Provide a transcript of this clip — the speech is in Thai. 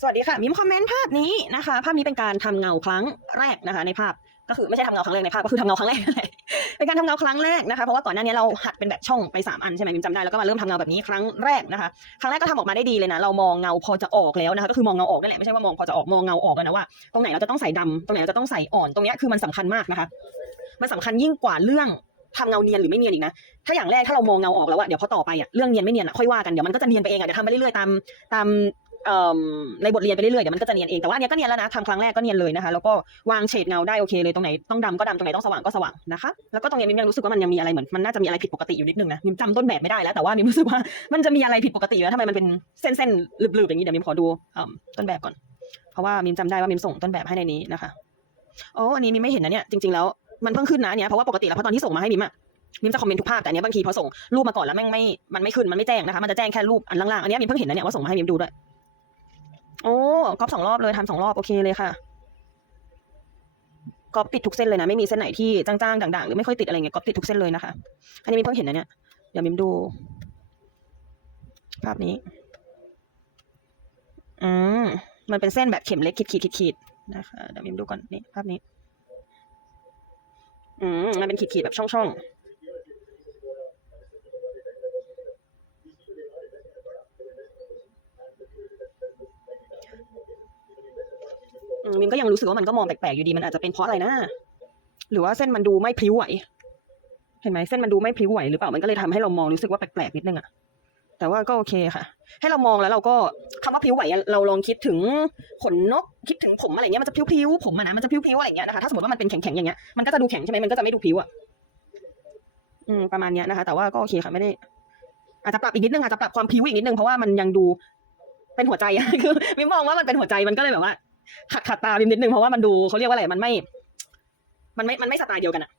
สวัสดีค่ะมิมคอมเมนต์ภาพนี้นะคะ ภาพนี้เป็นการทำเงาครั้งแรกนะคะ ในภาพก็คือไม่ใช่ทำเงาครั้งแรกในภาพก็คือทำเงาครั้งแรกเป็นการทำเงาครั้งแรกนะคะเพราะว่าก่อนหน้านี้เราหัดเป็นแบบช่องไปสามอันใช่ไหมมิมจำได้แล้วก็มาเริ่มทำเงาแบบนี้ครั้งแรกนะคะครั้งแรกก็ทำออกมาได้ดีเลยนะเรามองเงาพอจะออกแล้วนะคะก็คือมองเงาออกนั่นแหละไม่ใช่ว่ามองพอจะออกมองเงาออกกันนะว่าตรงไหนเราจะต้องใส่ดำตรงไหนเราจะต้องใส่อ่อนตรงเนี้ยคือมันสำคัญมากนะคะ มันสำคัญยิ่งกว่าเรื่องทำเงาเนียนหรือไม่เนียนอีกนะ ถ้าอย่างแรกถ้าเรามองเงาออกแล้วอะเดี๋ยวพอต่อไปอะเรื่องเนียนไม่เนียนอะค่อยว่ากันเดี๋ยวมันก็จะเนียนไปเองอะเดี๋ยวทำไปเรื่อยๆตามตาม ในบทเรียนไปเรื่อยๆเดี๋ยวมันก็จะเนียนเองแต่ว่าเนี้ยก็เนียนแล้วนะทำครั้งแรกก็เนียนเลยนะคะแล้วก็วางเฉดเงาได้โอเคเลยตรงไหนต้องดำก็ดำตรงไหนต้องสว่างก็สว่างนะคะแล้วก็ตรงนี้มิมยังรู้สึกว่ามันยังมีอะไรเหมือนมันน่าจะมีอะไรผิดปกติอยู่นิดนึงนะมิมจำต้นแบบไม่ได้แล้วแต่ว่ามิมรู้สึกว่ามันจะมีอะไรผิดปกติแล้วทำไมมันเป็นเส้นๆหลืบๆอย่างนี้เดี๋ยวมิมขอดูต้นแบบก่อน เพราะว่ามิมจำได้ว่ามิมส่งต้นแบบให้ในนี้นะคะโอ้อันนี้มิมไม่เห็นนะเนี่ยจริงๆแล้วมันเพิ่งขึ้นนะเนี่ยเพราะว่าปกติแล้วเพราะตอนที่ส่งมาให้มิมอะมิมจะคอมเมนต์ทุกภาพแต่อันนี้บางทีพอส่งรูปมาก่อนแล้วแม่งไม่ มันไม่ขึ้น มันไม่แจ้งนะคะ มันจะแจ้งแค่รูปอันล่างๆ อันนี้มิมเพิ่งเห็นนะเนี่ยว่าส่งมาให้มิมดูด้วย ก๊อปสองรอบเลยทำสองรอบโอเคเลยค่ะก๊อปติดทุกเส้นเลยนะไม่มีเส้นไหนที่จ้างๆด่างๆหรือไม่ค่อยติดอะไรเงี้ยก๊อปติดทุกเส้นเลยนะคะ อันนี้มิมเพิ่งเห็นนะเนี่ยเดี๋ยวมิมดู ภาพนี้อืมมันเป็นเส้นแบบเข็มเล็กขีดๆๆๆนะคะเดี๋ยวมิมดูก่อนนี่ภาพนี้ อืมมันเป็นขีดๆแบบช่องๆ มินก็ยังรู้สึกว่ามันก็มองแปลกๆอยู่ดีมันอาจจะเป็นเพราะอะไรนะ หรือว่าเส้นมันดูไม่พริ้วไหว เห็นไหมเส้นมันดูไม่พริ้วไหวหรือเปล่ามันก็เลยทำให้เรามองรู้สึกว่าแปลกๆนิดนึงอะแต่ว่าก็โอเคค่ะ ให้เรามองแล้วเราก็คำว่าพริ้วไหวเราลองคิดถึงขนนกคิดถึงผมอะไรเงี้ยมันจะพริ้วๆผมอะนะมันจะพริ้วๆอะไรเงี้ยนะคะถ้าสมมติว่ามันเป็นแข็งๆอย่างเงี้ยมันก็จะดูแข็งใช่ไหมมันก็จะไม่ดูพริ้วอะอืมประมาณเนี้ยนะคะ แต่ว่าก็โอเคค่ะไม่ได้ อาจจะปรับอีกนิดนึงอาจจะปรับความพริ้วอีกนิดนึงเพราะว่ามันยังดูเป็นหัวใจคือมิมองว่ามันเป็นหัวใจมันก็เลยแบบว่า ขัดขัดตาบิมนิดนึงเพราะว่ามันดูเขาเรียกว่าอะไรมันไม่ มันไม่มันไม่สไตล์เดียวกันอะ